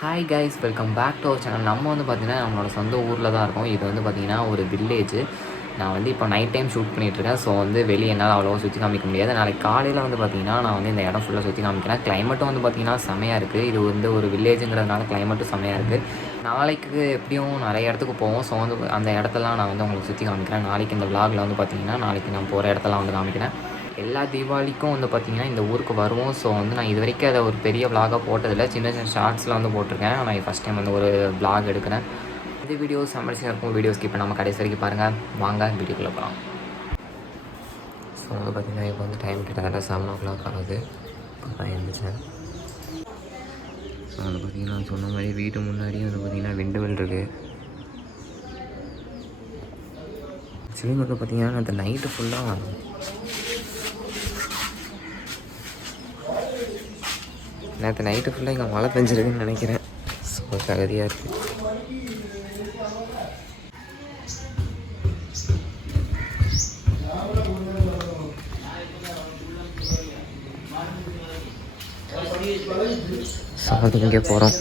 Hi guys, welcome back to our channel. நம்ம வந்து பார்த்திங்கன்னா நம்மளோட சொந்த ஊரில் தான் இருக்கோம். இது வந்து பார்த்திங்கன்னா ஒரு வில்லேஜ். நான் வந்து இப்போ நைட் டைம் ஷூட் பண்ணிகிட்ருக்கேன். ஸோ வந்து வெளியே என்னால் அவ்வளோவா சுற்றி காமிக்க முடியாது. நாளைக்கு காலையில் வந்து பார்த்திங்கன்னா நான் வந்து இந்த இடம் ஃபுல்லாக சுற்றி காமிக்கிறேன். கிளைமேட்டும் வந்து பார்த்திங்கன்னா செமையாக இருக்குது. இது வந்து ஒரு வில்லேஜுங்கிறதுனால கிளைமேட்டும் செமையாக இருக்குது. நாளைக்கு எப்படியும் நிறைய இடத்துக்கு போவோம். ஸோ வந்து அந்த இடத்தெல்லாம் நான் வந்து உங்களுக்கு சுற்றி காமிக்கிறேன். நாளைக்கு இந்த விலாகில் வந்து பார்த்திங்கன்னா நாளைக்கு நான் போகிற இடத்தெல்லாம் வந்து காமிக்கிறேன். எல்லா தீபாவளிக்கும் வந்து பார்த்திங்கன்னா இந்த ஊருக்கு வருவோம். ஸோ வந்து நான் இது வரைக்கும் அதை ஒரு பெரிய விலாகாக போட்டதில்லை. சின்ன சின்ன ஷார்ட்ஸில் வந்து போட்டிருக்கேன். நான் ஃபஸ்ட் டைம் வந்து ஒரு விலாக் எடுக்கிறேன். இந்த வீடியோஸ் சம்மர்ஸியாக இருக்கும். வீடியோ ஸ்கிப் பண்ணாமல் கடைசி வரைக்கும் பாருங்கள். வாங்க வீடியோக்குள்ளே போகலாம். ஸோ வந்து பார்த்திங்கன்னா இப்போ வந்து டைம் கிட்டத்தட்ட 7 o'clock ஆகுது. இப்போ தான் எழுந்திரிச்சேன். ஸோ வந்து பார்த்திங்கன்னா நான் சொன்ன மாதிரி வீட்டு முன்னாடியும் வந்து பார்த்திங்கன்னா விண்டுமில் இருக்குது. ஆக்சுவலி வந்து பார்த்திங்கன்னா அந்த நைட்டு ஃபுல்லாக நேற்று நைட்டு ஃபுல்லாக இங்கே மழை பெஞ்சிருக்குன்னு நினைக்கிறேன். ஸோ தகுதியாக இருக்குது. ஸோ அது இங்கே போகிறோம்.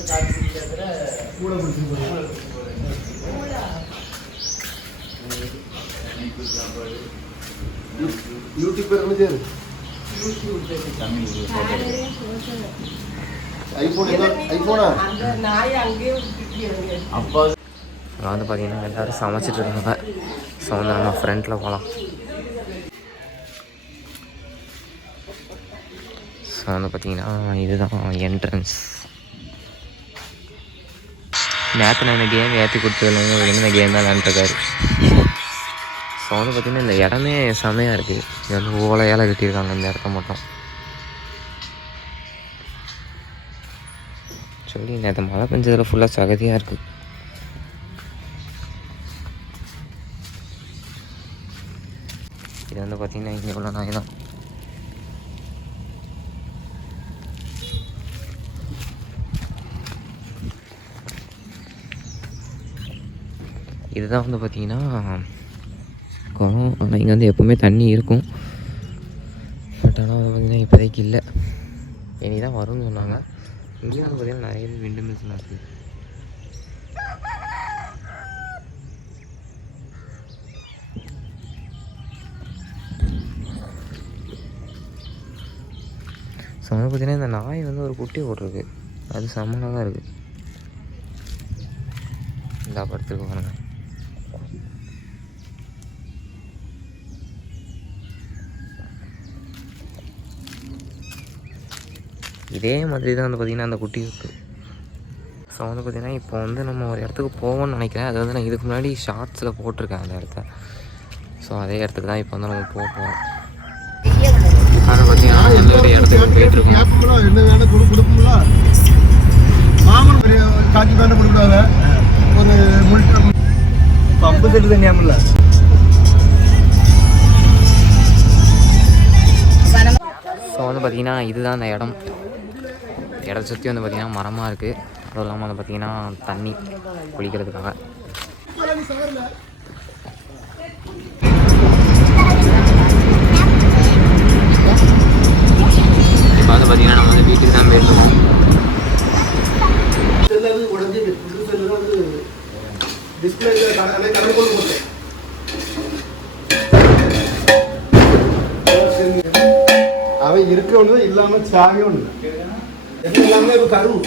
வந்து பார்த்தீங்கன்னா எல்லோரும் சமைச்சிட்ருக்காங்க. ஸோ வந்து நம்ம ஃப்ரெண்டில் போகலாம். ஸோ வந்து பார்த்திங்கன்னா இதுதான் என்ட்ரன்ஸ். நேற்று நான் இந்த கேம் ஏற்றி கொடுத்ததுல இந்த கேம் தான் விளாண்டுருக்காரு. ஸோ வந்து பார்த்திங்கன்னா இந்த இடமே செமையாக இருக்குது. இது வந்து ஓலையால் கட்டியிருக்காங்க இந்த இடத்த மட்டும். சொல்லி நேற்று மழை பெஞ்சதில் ஃபுல்லாக சகதியாக இருக்குது. இது வந்து பார்த்திங்கன்னா இங்கே உள்ள நாய் தான். இதுதான் வந்து பார்த்திங்கன்னா குளம். ஆனால் இங்கே வந்து எப்போவுமே தண்ணி இருக்கும். பட் ஆனால் வந்து பார்த்திங்கன்னா இப்போதைக்கு இல்லை. இனி தான் வரும்னு சொன்னாங்க. இங்கேயும் வந்து பார்த்திங்கன்னா நிறைய விண்டு மில்ஸ்லாம் இருக்குது. ஸோ வந்து பார்த்திங்கன்னா இந்த நாய் வந்து ஒரு குட்டி போட்டிருக்கு. அது செம்மனாக தான் இருக்குது. இந்த படத்துக்கு பாருங்க. இதே மாதிரி தான் வந்து பார்த்திங்கன்னா அந்த குட்டி இருக்குது. ஸோ வந்து பார்த்திங்கன்னா இப்போ வந்து நம்ம ஒரு இடத்துக்கு போவோம்னு நினைக்கிறேன். அது வந்து நான் இதுக்கு முன்னாடி ஷார்ட்ஸில் போட்டிருக்கேன் அந்த இடத்த. ஸோ அதே இடத்துக்கு தான் இப்போ வந்து நம்ம போகிறோம். அதை பார்த்திங்கன்னா ஒரு இடத்துக்கு போயிட்டுருக்கோம். என்ன வேணும் கொடுப்போம்ல. மாமன் காக்கி பேண்ட் கொடுக்குறாங்க. ஒரு பம்பு செட்டு தனியாமில்ல. ஸோ வந்து பார்த்திங்கன்னா இதுதான் அந்த இடம். இடத்த சுற்றி வந்து பார்த்திங்கன்னா மரமாக இருக்குது. அதுவும் இல்லாமல் வந்து பார்த்திங்கன்னா தண்ணி குளிக்கிறதுக்காக. இப்போ வந்து பார்த்திங்கன்னா நம்ம வந்து வீட்டுக்கு தான் போயிருக்கோம். அவன் இருக்க ஒன்று இல்லாமல் சாவே ஒன்று எல்லாமே இப்போ கருவு.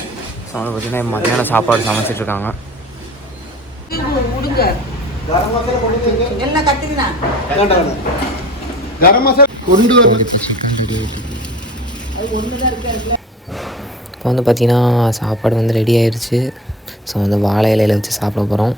ஸோ வந்து பார்த்திங்கன்னா மத்தியானம் சாப்பாடு சமைச்சிட்ருக்காங்க. கரம் மசாலா கொண்டு வர. இப்போ வந்து பார்த்திங்கன்னா சாப்பாடு வந்து ரெடி ஆயிடுச்சு. ஸோ வந்து வாழை இலையில் வச்சு சாப்பிட போகிறோம்.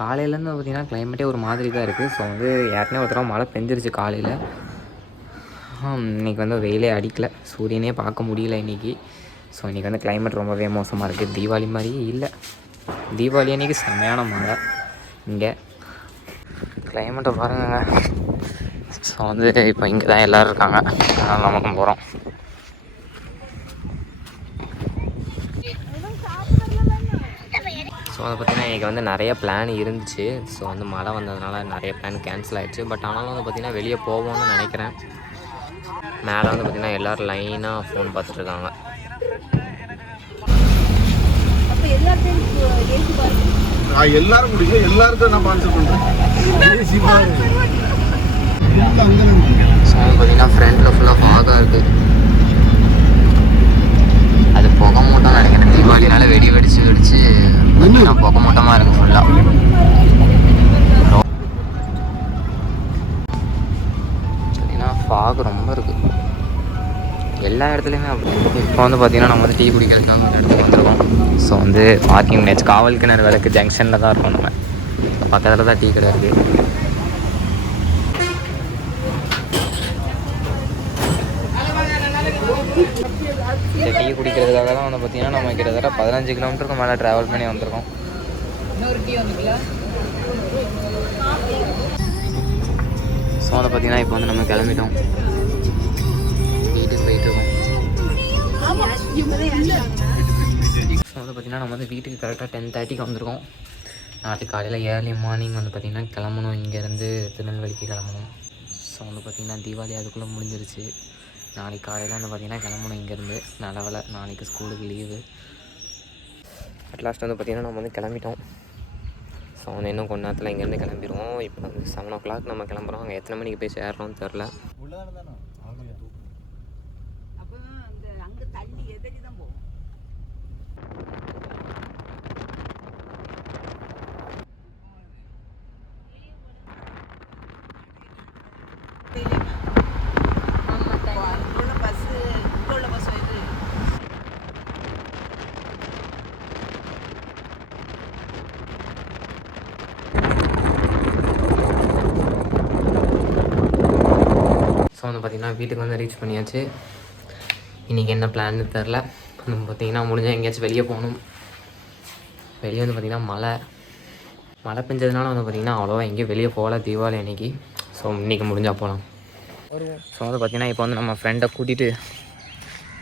காலையிலேருந்து பார்த்திங்கன்னா கிளைமேட்டே ஒரு மாதிரி தான் இருக்குது. ஸோ வந்து ஏற்கனவே ஒரு தடவை மழை பெஞ்சிருச்சு காலையில். இன்றைக்கி வந்து வெயிலே அடிக்கலை. சூரியனே பார்க்க முடியல இன்றைக்கி. ஸோ இன்றைக்கி வந்து கிளைமேட் ரொம்பவே மோசமாக இருக்குது. தீபாவளி மாதிரியே இல்லை. தீபாவளி அன்றைக்கி செம்மையான மழை இங்கே. கிளைமேட்டை பாருங்க. ஸோ வந்து இப்போ இங்கே தான் எல்லோரும் இருக்காங்க, அதனால் நமக்கும் போகிறோம். ஸோ அதை பார்த்திங்கன்னா இன்றைக்கி வந்து நிறைய பிளான் இருந்துச்சு. ஸோ வந்து மழை வந்ததுனால நிறைய பிளான் கேன்சல் ஆகிடுச்சு. பட் ஆனாலும் வந்து பார்த்திங்கன்னா வெளியே போவோம்னு நினைக்கிறேன். மேலே வந்து பார்த்திங்கன்னா எல்லோரும் லைனாக ஃபோன் பார்த்துட்ருக்காங்க. எல்லாரும் முடியும், எல்லாருக்கும் நான் ஸ்பான்சர் பண்ணுறேன். ஸோ வந்து பார்த்திங்கன்னா ஃப்ரண்டில் ஃபுல்லாக ஃபாகாக இருக்குது. அது புகை மூட்டம் நினைக்கிறேன். தீபாவளினால வெடி வெடிச்சு பார்த்திங்கன்னா புகை மூட்டமாக இருக்குது ஃபுல்லாக. பார்த்திங்கன்னா ஃபாக் ரொம்ப இருக்குது எல்லா இடத்துலையுமே. அப்படி இப்போ வந்து பார்த்திங்கன்னா நம்ம வந்து டீ குடிக்கிறதுக்காக ஒரு இடத்துக்கு வந்துருக்கோம். ஸோ வந்து பார்க்கிங் பண்ணியாச்சு. காவல் கிணறு விளக்கு ஜங்ஷனில் தான் இருக்கோம். நம்ம பக்கத்தில் தான் டீ கடை இருக்குது. இந்த டீ குடிக்கிறதுக்காக தான் வந்து பார்த்திங்கன்னா நம்ம கிட்டத்தட்ட 15 கிலோமீட்டருக்கு மேலே ட்ராவல் பண்ணி வந்திருக்கோம். ஸோ வந்து பார்த்திங்கன்னா இப்போ வந்து நம்ம கிளம்பிட்டோம், வீட்டுக்கு போயிட்டுருக்கோம். ஸோ வந்து பார்த்திங்கன்னா நம்ம வந்து வீட்டுக்கு கரெக்டாக 10:30க்கு வந்திருக்கோம். நாளைக்கு காலையில் ஏர்லி மார்னிங் வந்து பார்த்திங்கன்னா கிளம்பணும், இங்கேருந்து திருநெல்வேலிக்கு கிளம்பணும். ஸோ வந்து பார்த்திங்கன்னா தீபாவளி அதுக்குள்ளே முடிஞ்சிருச்சு. நாளைக்கு காலையில் வந்து பார்த்திங்கன்னா கிளம்பணும் இங்கேருந்து. நல்ல வேளை நாளைக்கு ஸ்கூலுக்கு லீவு. அட்லாஸ்ட் வந்து பார்த்திங்கன்னா நம்ம வந்து கிளம்பிட்டோம். ஸோ வந்து இன்னும் கொஞ்ச நேரத்தில் இங்கேருந்து கிளம்பிடுவோம். இப்போ வந்து 7 o'clock நம்ம கிளம்புறோம். அங்கே எத்தனை மணிக்கு போய் சேர்றோம்னு தெரில. ஸோ வந்து பார்த்திங்கன்னா வீட்டுக்கு வந்து ரீச் பண்ணியாச்சு. இன்றைக்கி என்ன பிளான்னு தெரில. நம்ம பார்த்திங்கன்னா முடிஞ்சால் எங்கேயாச்சும் வெளியே போகணும். வெளியே வந்து பார்த்திங்கன்னா மழை பெஞ்சதுனால வந்து பார்த்திங்கன்னா அவ்வளோவா எங்கேயும் வெளியே போகல தீபாவளி அன்றைக்கி. ஸோ இன்றைக்கி முடிஞ்சால் போகலாம். ஸோ வந்து பார்த்திங்கன்னா இப்போ வந்து நம்ம ஃப்ரெண்டை கூட்டிகிட்டு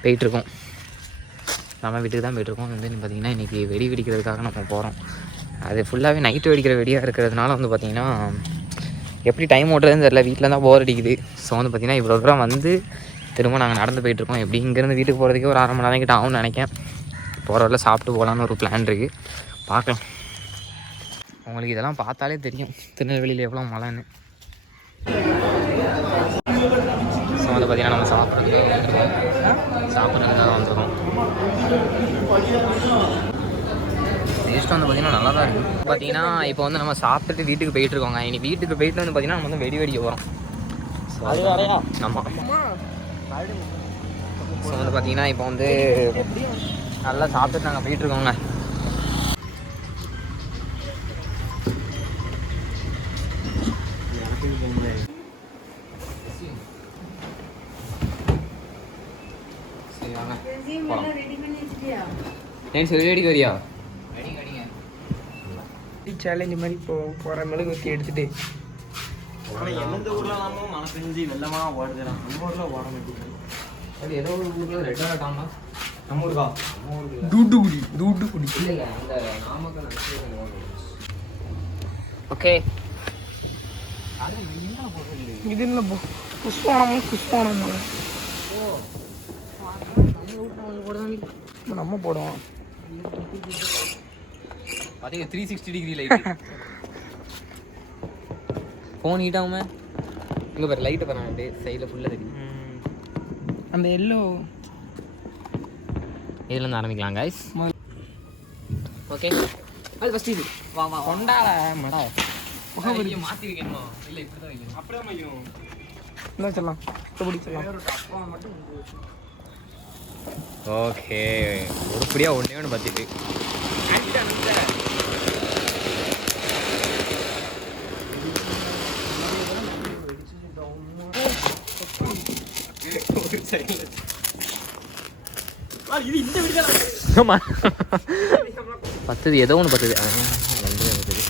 போயிட்டுருக்கோம். நம்ம வீட்டுக்கு தான் போயிட்டுருக்கோம். வந்து பார்த்திங்கன்னா இன்றைக்கி வெடி வெடிக்கிறதுக்காக நம்ம போகிறோம். அது ஃபுல்லாகவே நைட்டு வெடிக்கிற வெடியாக இருக்கிறதுனால வந்து பார்த்திங்கன்னா எப்படி டைம் ஓட்டுறதுன்னு தெரில. வீட்டில் தான் போர் அடிக்குது. ஸோ வந்து பார்த்திங்கன்னா இவ்வளோ தூரம் வந்து திரும்ப நாங்கள் நடந்து போயிட்டுருக்கோம். எப்படி இங்கேருந்து வீட்டுக்கு போகிறதுக்கே ஒரு 1/2 மணி நேரம் கிட்ட ஆகும்னு நினைக்கிறேன். போகிற வரல சாப்பிட்டு போகலான்னு ஒரு பிளான் இருக்குது, பார்க்கலாம். உங்களுக்கு இதெல்லாம் பார்த்தாலே தெரியும் திருநெல்வேலியில் எவ்வளோ மழைன்னு. ஸோ வந்து பார்த்திங்கன்னா நம்ம சாப்பிட்றதுக்காக வந்துருக்கோம். டேஸ்ட் வந்து பார்த்திங்கன்னா நல்லா தான் இருக்குது. பார்த்திங்கன்னா இப்போ வந்து நம்ம சாப்பிட்டுட்டு வீட்டுக்கு போயிட்டுருக்கோங்க. இனி வீட்டுக்கு போயிட்டு வந்து பார்த்திங்கன்னா நம்ம வந்து வெடிக்க போகிறோம். அது வேறையா? ஆமாம். ஸோ வந்து பார்த்திங்கன்னா இப்போ வந்து நல்லா சாப்பிட்டுட்டு நாங்கள் போயிட்டுருக்கோங்க. சரி வாங்க ஏன் சரி ரெடி வரியா? சேலஞ்சு மாதிரி போகிற மெழுகுவர்த்தி எடுத்துகிட்டு. ஆனால் எந்தெந்த ஊர்லாம் மழை பெஞ்சு வெள்ளமாக ஓடுதுலாம், நம்ம ஊரில் ஓட மாட்டேங்குது. அது ஏதோ ஒரு ஊரில் ரெட் அலர்ட் ஆமா. நம்ம ஊருக்கா? நம்ம ஊருக்கு தூத்துக்குடி இல்லை அந்த நாமக்கல். ஓகே இது இல்லை புஷ்பானம் நம்ம போடுவோம். பார்த்தீங்க 360 டிகிரி லைட். ஃபோன் ஹீட் ஆகுமே. இங்கே பாரு லைட்டை பாருங்க, அப்படியே சைடில் ஃபுல்லாக தெரியும். அந்த எல்லோ இதுலேருந்து ஆரம்பிக்கலாம் கைஸ். ஓகே அது ஃபஸ்ட் இது வா கொண்டாட மடா மாற்றி வைக்கணுமா? இல்லை இப்படி தான் வைக்கணும். அப்படியே வைக்கணும். என்ன சொல்லலாம் பிடிச்சலாம். ஓகே உருப்படியாக ஒன்று பார்த்துட்டு இது இந்த வீடு தான் ஆமாம் பத்துது ஏதோ ஒன்று பத்துது ரெண்டுமே பத்துது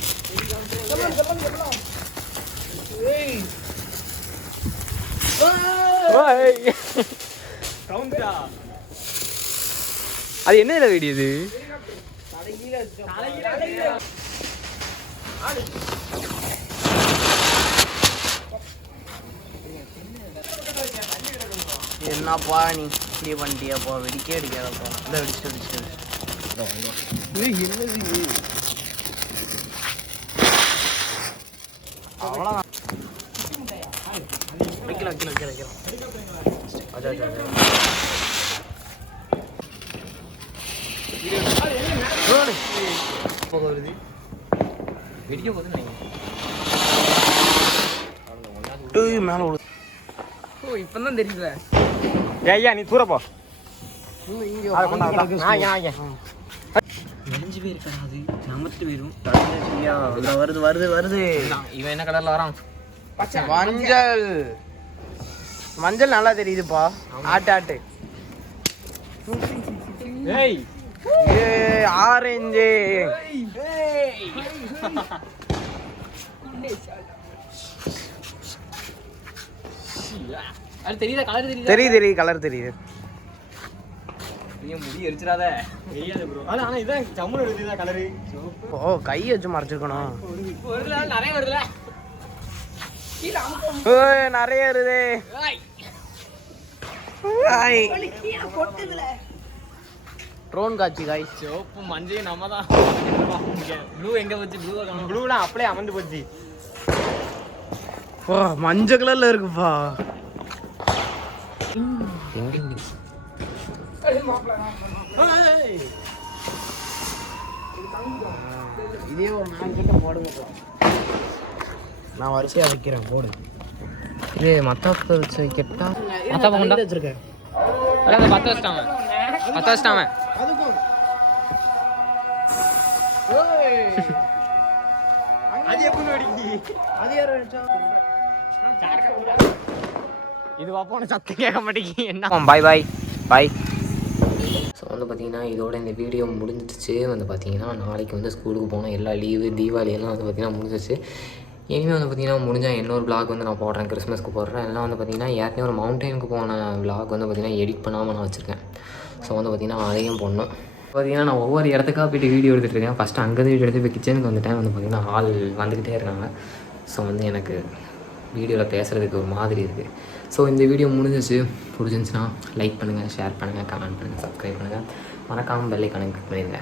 கவுண்டா அது என்ன இல்லை வீடியோ இது என்னப்பா நீ இப்படி பண்ணிட்டியாப்பா வெடிக்கே அடிக்காதப்பா இல்லை வெடிச்சு அவ்வளோதான் வைக்கலாம் வருது வெடிக்க போது மேலே விடு ஓ இப்போ தான் தெரியல ஐயா நீ தூரப்போ நெஞ்சு போயிருக்கா அது நமத்து போயிடும் வருது இவன் என்ன கலரில் வரான் மஞ்சள் நல்லா தெரியுதுப்பா ஆட்டு ஏய் ஆரஞ்சு அது தெரியுதா கலர் தெரியுது கலர் தெரியுது நீ முடி எரிச்சிடாத தெரியாது ப்ரோ ஆனா இதான் ஜம்முன்னு இருக்குதா கலரு ஓ கை வச்சு மறைச்சிருக்கணும் வருதுல நிறைய வருதுல நிறைய வருது ட்ரோன் காட்சி காய் சிவப்பு மஞ்சள் நம்ம தான் ப்ளூ எங்க போச்சு ப்ளூலாம் அப்படியே அமர்ந்து போச்சு மஞ்சள் கலர்ல இருக்குப்பா இதே ஒரு 4 கிட்ட போடுங்கப்பா நான் வரிசையா வைக்கிறேன் போடு இது மத்தாப்பு வச்சு வைக்கட்டா மத்தாப்பா கொண்டா வச்சிருக்கேன் அதை பற்ற வச்சிட்டான் அதுக்கும் அது எப்படி வெடிக்கி அது யாரும் வச்சா இது வாப்போன சத்தம் கேட்க மாட்டேங்கி என்ன பாய் ஸோ வந்து பார்த்திங்கன்னா இதோட இந்த வீடியோ முடிஞ்சிடுச்சு வந்து பார்த்திங்கன்னா நாளைக்கு வந்து ஸ்கூலுக்கு போனோம் எல்லா லீவு தீபாவளி எல்லாம் வந்து பார்த்திங்கன்னா முடிஞ்சிச்சு இனிமேல் வந்து பார்த்திங்கன்னா முடிஞ்சால் இன்னொரு விளாக் வந்து நான் போடுறேன் கிறிஸ்மஸ்க்கு போடுறேன் எல்லாம் வந்து பார்த்திங்கன்னா ஏற்கனவே ஒரு மவுண்டனுக்கு போன விளாக் வந்து பார்த்திங்கன்னா எடிட் பண்ணாமல் நான் வச்சுருக்கேன் ஸோ வந்து பார்த்திங்கன்னா அதையும் போடணும் பார்த்திங்கன்னா நான் ஒவ்வொரு இடத்துக்காக போய்ட்டு வீடியோ எடுத்துகிட்டு இருக்கேன் ஃபஸ்ட்டு அங்கேருந்து வீடியோ எடுத்து இப்போ கிச்சனுக்கு வந்துட்டேன் வந்து பார்த்திங்கன்னா ஆள் வந்துக்கிட்டே இருக்காங்க ஸோ வந்து எனக்கு வீடியோவில் பேசுகிறதுக்கு ஒரு மாதிரி இருக்குது ஸோ இந்த வீடியோ முடிஞ்சிச்சு பிடிச்சிருந்துச்சுன்னா லைக் பண்ணுங்கள் ஷேர் பண்ணுங்கள் கமெண்ட் பண்ணுங்கள் சப்ஸ்கிரைப் பண்ணுங்கள் மறக்காமல் பெல் ஐகானை கிளிக் பண்ணிடுங்க